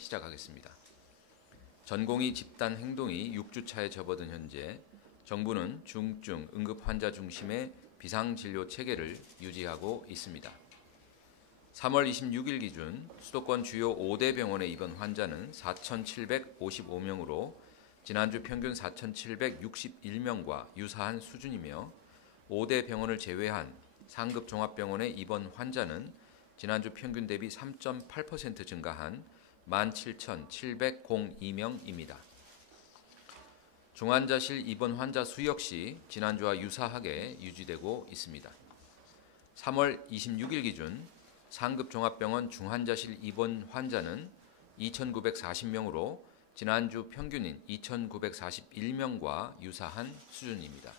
시작하겠습니다. 전공의 집단 행동이 6주차에 접어든 현재 정부는 중증 응급 환자 중심의 비상진료 체계를 유지하고 있습니다. 3월 26일 기준 수도권 주요 5대 병원의 입원 환자는 4,755명으로 지난주 평균 4,761명과 유사한 수준이며 5대 병원을 제외한 상급 종합병원의 입원 환자는 지난주 평균 대비 3.8% 증가한 17,702명입니다. 중환자실 입원 환자 수 역시 지난주와 유사하게 유지되고 있습니다. 3월 26일 기준 상급 종합병원 중환자실 입원 환자는 2,940명으로 지난주 평균인 2,941명과 유사한 수준입니다.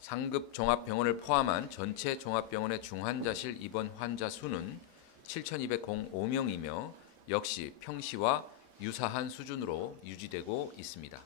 상급 종합병원을 포함한 전체 종합병원의 중환자실 입원 환자 수는 7,205명이며 역시 평시와 유사한 수준으로 유지되고 있습니다.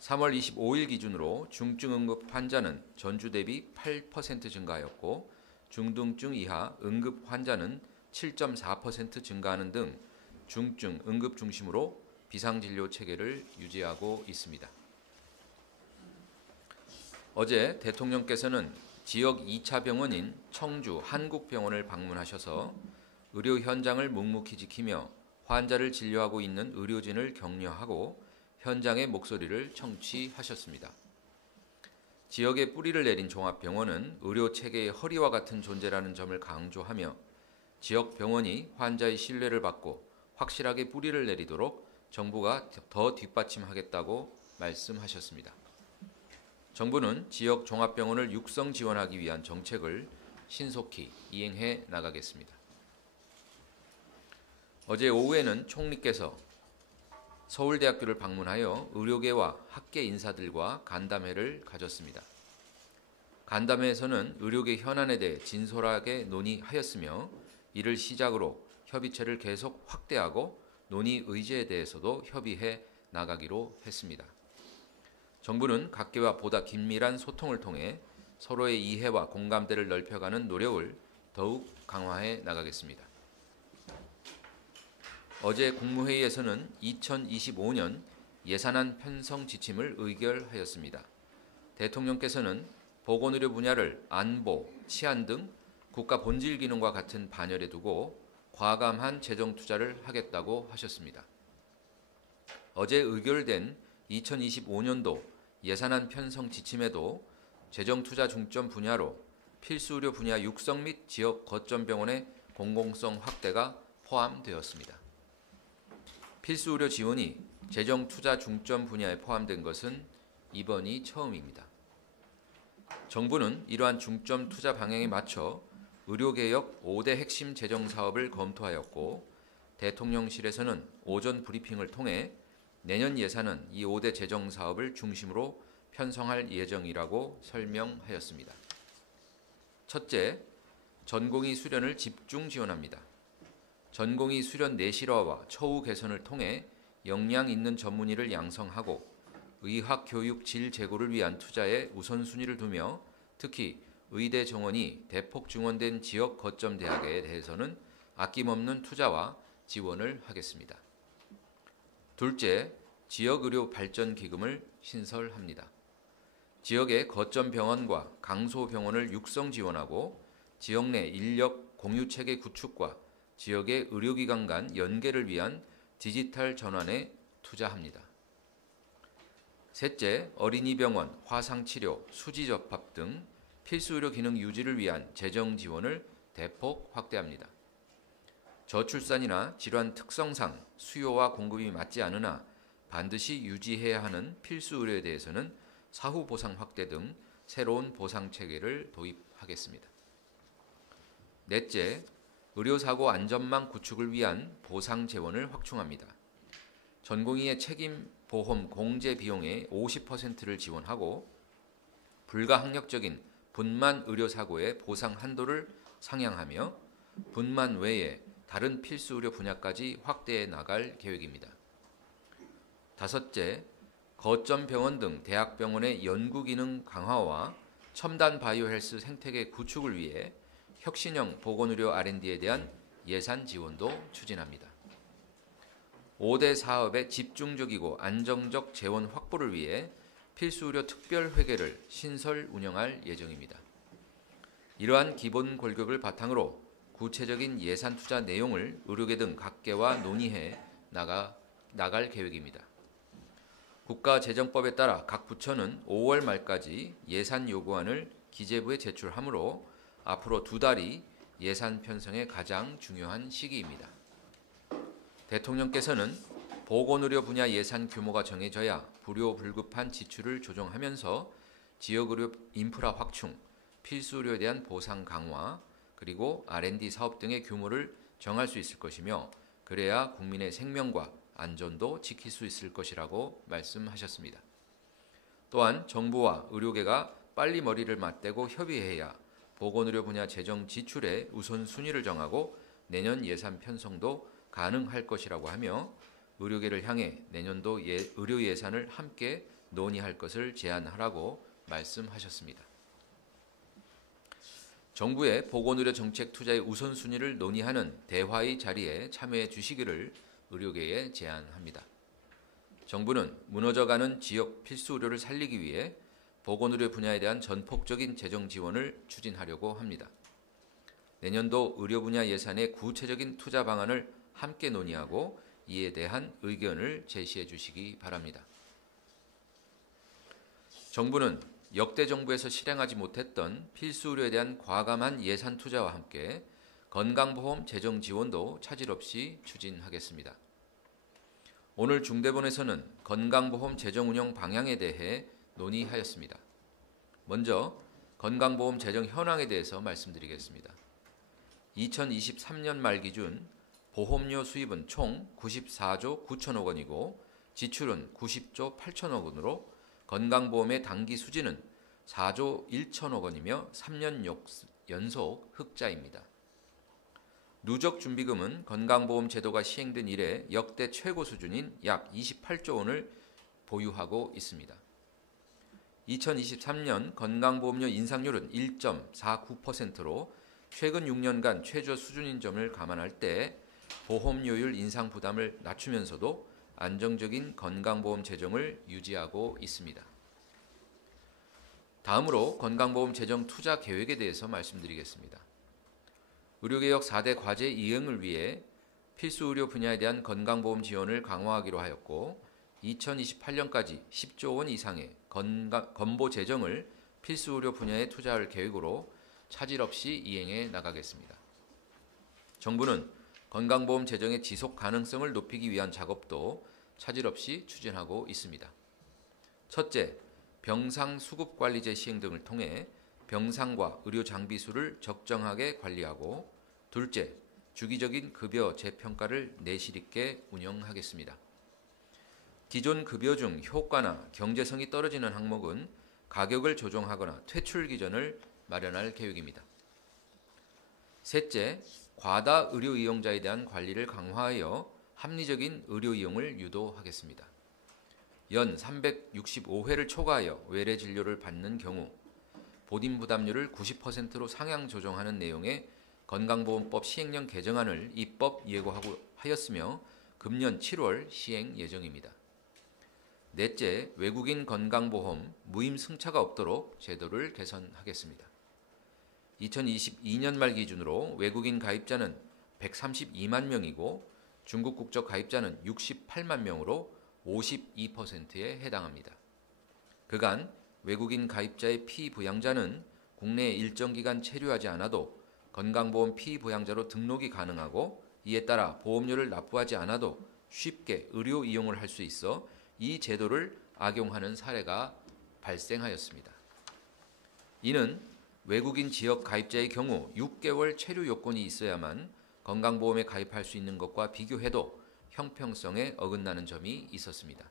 3월 25일 기준으로 중증 응급 환자는 전주 대비 8% 증가하였고 중등증 이하 응급 환자는 7.4% 증가하는 등 중증 응급 중심으로 비상진료 체계를 유지하고 있습니다. 어제 대통령께서는 지역 2차 병원인 청주 한국병원을 방문하셔서 의료 현장을 묵묵히 지키며 환자를 진료하고 있는 의료진을 격려하고 현장의 목소리를 청취하셨습니다. 지역에 뿌리를 내린 종합병원은 의료체계의 허리와 같은 존재라는 점을 강조하며 지역 병원이 환자의 신뢰를 받고 확실하게 뿌리를 내리도록 정부가 더 뒷받침하겠다고 말씀하셨습니다. 정부는 지역 종합병원을 육성 지원하기 위한 정책을 신속히 이행해 나가겠습니다. 어제 오후에는 총리께서 서울대학교를 방문하여 의료계와 학계 인사들과 간담회를 가졌습니다. 간담회에서는 의료계 현안에 대해 진솔하게 논의하였으며 이를 시작으로 협의체를 계속 확대하고 논의 의제에 대해서도 협의해 나가기로 했습니다. 정부는 각계와 보다 긴밀한 소통을 통해 서로의 이해와 공감대를 넓혀가는 노력을 더욱 강화해 나가겠습니다. 어제 국무회의에서는 2025년 예산안 편성 지침을 의결하였습니다. 대통령께서는 보건의료 분야를 안보, 치안 등 국가 본질 기능과 같은 반열에 두고 과감한 재정 투자를 하겠다고 하셨습니다. 어제 의결된 2025년도 예산안 편성 지침에도 재정 투자 중점 분야로 필수 의료 분야 육성 및 지역 거점 병원의 공공성 확대가 포함되었습니다. 필수 의료 지원이 재정 투자 중점 분야에 포함된 것은 이번이 처음입니다. 정부는 이러한 중점 투자 방향에 맞춰 의료개혁 5대 핵심 재정 사업을 검토하였고 대통령실에서는 오전 브리핑을 통해 내년 예산은 이 5대 재정 사업을 중심으로 편성할 예정이라고 설명하였습니다. 첫째, 전공의 수련을 집중 지원합니다. 전공의 수련 내실화와 처우 개선을 통해 역량 있는 전문의를 양성하고 의학 교육 질 제고를 위한 투자에 우선순위를 두며 특히 의대 정원이 대폭 증원된 지역 거점 대학에 대해서는 아낌없는 투자와 지원을 하겠습니다. 둘째, 지역의료 발전 기금을 신설합니다. 지역의 거점 병원과 강소 병원을 육성 지원하고 지역 내 인력 공유 체계 구축과 지역의 의료기관 간 연계를 위한 디지털 전환에 투자합니다. 셋째, 어린이병원, 화상치료, 수지접합 등 필수의료 기능 유지를 위한 재정 지원을 대폭 확대합니다. 저출산이나 질환 특성상 수요와 공급이 맞지 않으나 반드시 유지해야 하는 필수의료에 대해서는 사후 보상 확대 등 새로운 보상 체계를 도입하겠습니다. 넷째, 의료사고 안전망 구축을 위한 보상 재원을 확충합니다. 전공의의 책임 보험 공제 비용의 50%를 지원하고 불가항력적인 분만 의료사고의 보상 한도를 상향하며 분만 외에 다른 필수 의료 분야까지 확대해 나갈 계획입니다. 다섯째, 거점 병원 등 대학병원의 연구 기능 강화와 첨단 바이오 헬스 생태계 구축을 위해 혁신형 보건의료 R&D에 대한 예산 지원도 추진합니다. 5대 사업의 집중적이고 안정적 재원 확보를 위해 필수의료 특별회계를 신설 운영할 예정입니다. 이러한 기본 골격을 바탕으로 구체적인 예산 투자 내용을 의료계 등 각계와 논의해 나갈 계획입니다. 국가재정법에 따라 각 부처는 5월 말까지 예산 요구안을 기재부에 제출하므로 앞으로 2달이 예산 편성의 가장 중요한 시기입니다. 대통령께서는 보건의료 분야 예산 규모가 정해져야 불효불급한 지출을 조정하면서 지역의료 인프라 확충, 필수의료에 대한 보상 강화, 그리고 R&D 사업 등의 규모를 정할 수 있을 것이며 그래야 국민의 생명과 안전도 지킬 수 있을 것이라고 말씀하셨습니다. 또한 정부와 의료계가 빨리 머리를 맞대고 협의해야 보건의료 분야 재정 지출의 우선순위를 정하고 내년 예산 편성도 가능할 것이라고 하며 의료계를 향해 내년도 의료 예산을 함께 논의할 것을 제안하라고 말씀하셨습니다. 정부의 보건의료 정책 투자의 우선순위를 논의하는 대화의 자리에 참여해 주시기를 의료계에 제안합니다. 정부는 무너져가는 지역 필수의료를 살리기 위해 보건의료 분야에 대한 전폭적인 재정 지원을 추진하려고 합니다. 내년도 의료 분야 예산의 구체적인 투자 방안을 함께 논의하고 이에 대한 의견을 제시해 주시기 바랍니다. 정부는 역대 정부에서 실행하지 못했던 필수의료에 대한 과감한 예산 투자와 함께 건강보험 재정 지원도 차질 없이 추진하겠습니다. 오늘 중대본에서는 건강보험 재정 운영 방향에 대해 논의하였습니다. 먼저 건강보험 재정 현황에 대해서 말씀드리겠습니다. 2023년 말 기준 보험료 수입은 총 94조 9천억 원이고 지출은 90조 8천억 원으로 건강보험의 당기 수지는 4조 1천억 원이며 3년 연속 흑자입니다. 누적 준비금은 건강보험 제도가 시행된 이래 역대 최고 수준인 약 28조 원을 보유하고 있습니다. 2023년 건강보험료 인상률은 1.49%로 최근 6년간 최저 수준인 점을 감안할 때 보험료율 인상 부담을 낮추면서도 안정적인 건강보험 재정을 유지하고 있습니다. 다음으로 건강보험 재정 투자 계획에 대해서 말씀드리겠습니다. 의료개혁 4대 과제 이행을 위해 필수의료 분야에 대한 건강보험 지원을 강화하기로 하였고 2028년까지 10조 원 이상의 건보 재정을 필수의료 분야에 투자할 계획으로 차질 없이 이행해 나가겠습니다. 정부는 건강보험 재정의 지속 가능성을 높이기 위한 작업도 차질 없이 추진하고 있습니다. 첫째, 병상 수급관리제 시행 등을 통해 병상과 의료 장비 수를 적정하게 관리하고 둘째, 주기적인 급여 재평가를 내실 있게 운영하겠습니다. 기존 급여 중 효과나 경제성이 떨어지는 항목은 가격을 조정하거나 퇴출 기전을 마련할 계획입니다. 셋째, 과다 의료 이용자에 대한 관리를 강화하여 합리적인 의료 이용을 유도하겠습니다. 연 365회를 초과하여 외래 진료를 받는 경우 보딘 부담률을 90%로 상향 조정하는 내용의 건강보험법 시행령 개정안을 입법 예고하였으며 금년 7월 시행 예정입니다. 넷째, 외국인 건강보험 무임 승차가 없도록 제도를 개선하겠습니다. 2022년 말 기준으로 외국인 가입자는 132만 명이고 중국 국적 가입자는 68만 명으로 52%에 해당합니다. 그간 외국인 가입자의 피부양자는 국내에 일정 기간 체류하지 않아도 건강보험 피부양자로 등록이 가능하고 이에 따라 보험료를 납부하지 않아도 쉽게 의료 이용을 할 수 있어 이 제도를 악용하는 사례가 발생하였습니다. 이는 외국인 지역 가입자의 경우 6개월 체류 요건이 있어야만 건강보험에 가입할 수 있는 것과 비교해도 형평성에 어긋나는 점이 있었습니다.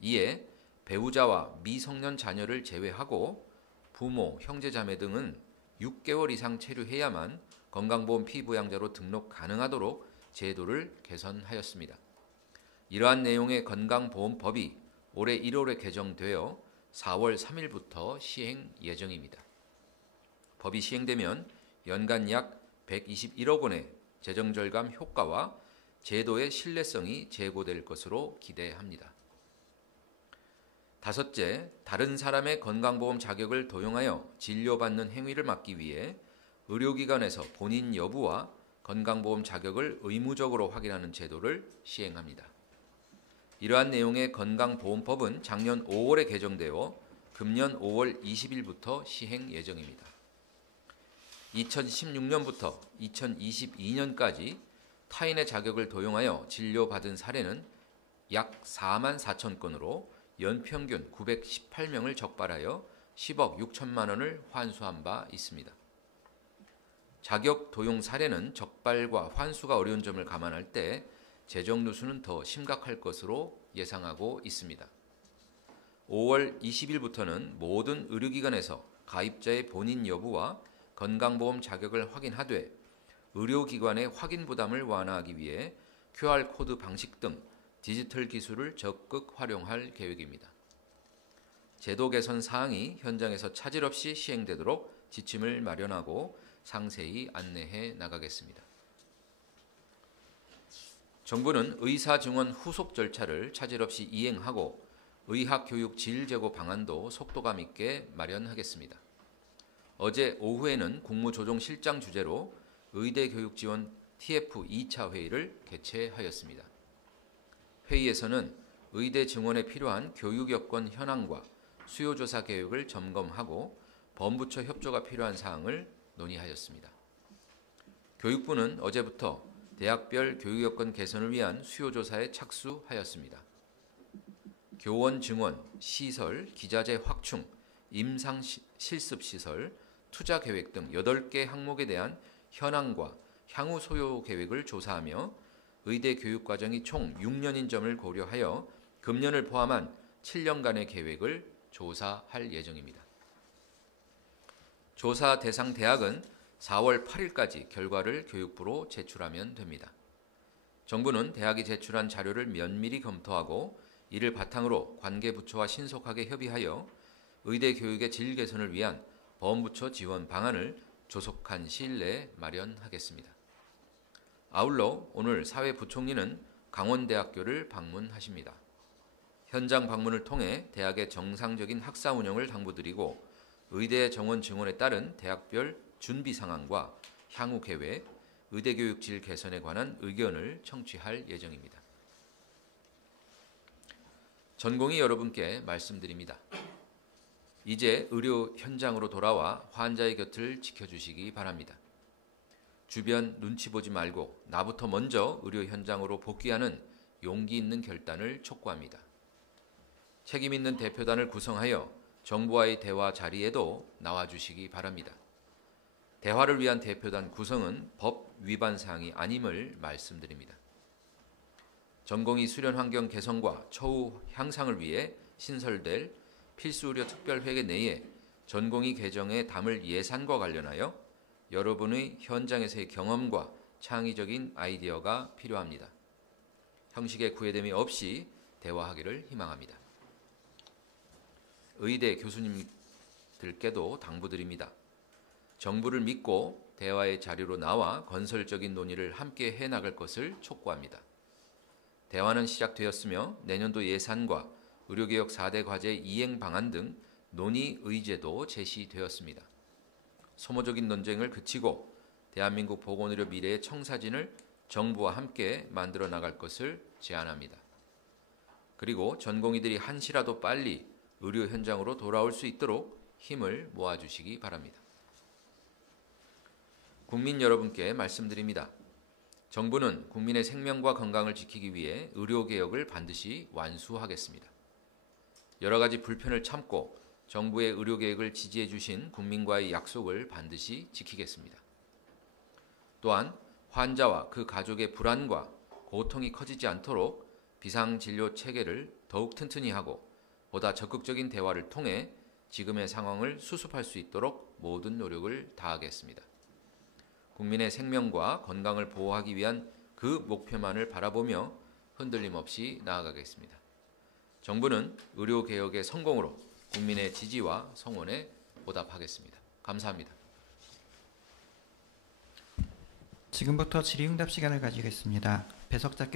이에 배우자와 미성년 자녀를 제외하고 부모, 형제자매 등은 6개월 이상 체류해야만 건강보험 피부양자로 등록 가능하도록 제도를 개선하였습니다. 이러한 내용의 건강보험법이 올해 1월에 개정되어 4월 3일부터 시행 예정입니다. 법이 시행되면 연간 약 121억 원의 재정절감 효과와 제도의 신뢰성이 제고될 것으로 기대합니다. 다섯째, 다른 사람의 건강보험 자격을 도용하여 진료받는 행위를 막기 위해 의료기관에서 본인 여부와 건강보험 자격을 의무적으로 확인하는 제도를 시행합니다. 이러한 내용의 건강보험법은 작년 5월에 개정되어 금년 5월 20일부터 시행 예정입니다. 2016년부터 2022년까지 타인의 자격을 도용하여 진료받은 사례는 약 4만 4천 건으로 연평균 918명을 적발하여 10억 6천만 원을 환수한 바 있습니다. 자격 도용 사례는 적발과 환수가 어려운 점을 감안할 때 재정 누수는 더 심각할 것으로 예상하고 있습니다. 5월 20일부터는 모든 의료기관에서 가입자의 본인 여부와 건강보험 자격을 확인하되 의료기관의 확인 부담을 완화하기 위해 QR코드 방식 등 디지털 기술을 적극 활용할 계획입니다. 제도 개선 사항이 현장에서 차질 없이 시행되도록 지침을 마련하고 상세히 안내해 나가겠습니다. 정부는 의사 증원 후속 절차를 차질 없이 이행하고 의학교육 질 제고 방안도 속도감 있게 마련하겠습니다. 어제 오후에는 국무조정실장 주재로 의대교육지원 TF 2차 회의를 개최하였습니다. 회의에서는 의대 증원에 필요한 교육 여건 현황과 수요조사 계획을 점검하고 범부처 협조가 필요한 사항을 논의하였습니다. 교육부는 어제부터 대학별 교육 여건 개선을 위한 수요조사에 착수하였습니다. 교원 증원, 시설, 기자재 확충, 임상 실습 시설, 투자 계획 등 8개 항목에 대한 현황과 향후 소요 계획을 조사하며 의대 교육 과정이 총 6년인 점을 고려하여 금년을 포함한 7년간의 계획을 조사할 예정입니다. 조사 대상 대학은 4월 8일까지 결과를 교육부로 제출하면 됩니다. 정부는 대학이 제출한 자료를 면밀히 검토하고 이를 바탕으로 관계 부처와 신속하게 협의하여 의대 교육의 질 개선을 위한 범부처 지원 방안을 조속한 시일 내에 마련하겠습니다. 아울러 오늘 사회부총리는 강원대학교를 방문하십니다. 현장 방문을 통해 대학의 정상적인 학사 운영을 당부드리고 의대 정원 증원에 따른 대학별 준비 상황과 향후 계획, 의대 교육 질 개선에 관한 의견을 청취할 예정입니다. 전공의 여러분께 말씀드립니다. 이제 의료 현장으로 돌아와 환자의 곁을 지켜주시기 바랍니다. 주변 눈치 보지 말고 나부터 먼저 의료 현장으로 복귀하는 용기 있는 결단을 촉구합니다. 책임 있는 대표단을 구성하여 정부와의 대화 자리에도 나와주시기 바랍니다. 대화를 위한 대표단 구성은 법 위반 사항이 아님을 말씀드립니다. 전공의 수련 환경 개선과 처우 향상을 위해 신설될 필수의료 특별회계 내에 전공의 개정에 담을 예산과 관련하여 여러분의 현장에서의 경험과 창의적인 아이디어가 필요합니다. 형식의 구애됨이 없이 대화하기를 희망합니다. 의대 교수님들께도 당부드립니다. 정부를 믿고 대화의 자리로 나와 건설적인 논의를 함께 해나갈 것을 촉구합니다. 대화는 시작되었으며 내년도 예산과 의료개혁 4대 과제 이행 방안 등 논의 의제도 제시되었습니다. 소모적인 논쟁을 그치고 대한민국 보건의료 미래의 청사진을 정부와 함께 만들어 나갈 것을 제안합니다. 그리고 전공의들이 한시라도 빨리 의료 현장으로 돌아올 수 있도록 힘을 모아주시기 바랍니다. 국민 여러분께 말씀드립니다. 정부는 국민의 생명과 건강을 지키기 위해 의료개혁을 반드시 완수하겠습니다. 여러 가지 불편을 참고 정부의 의료개혁을 지지해 주신 국민과의 약속을 반드시 지키겠습니다. 또한 환자와 그 가족의 불안과 고통이 커지지 않도록 비상진료 체계를 더욱 튼튼히 하고 보다 적극적인 대화를 통해 지금의 상황을 수습할 수 있도록 모든 노력을 다하겠습니다. 국민의 생명과 건강을 보호하기 위한 그 목표만을 바라보며 흔들림 없이 나아가겠습니다. 정부는 의료개혁의 성공으로 국민의 지지와 성원에 보답하겠습니다. 감사합니다. 지금부터 질의응답 시간을 가지겠습니다. 배석자께서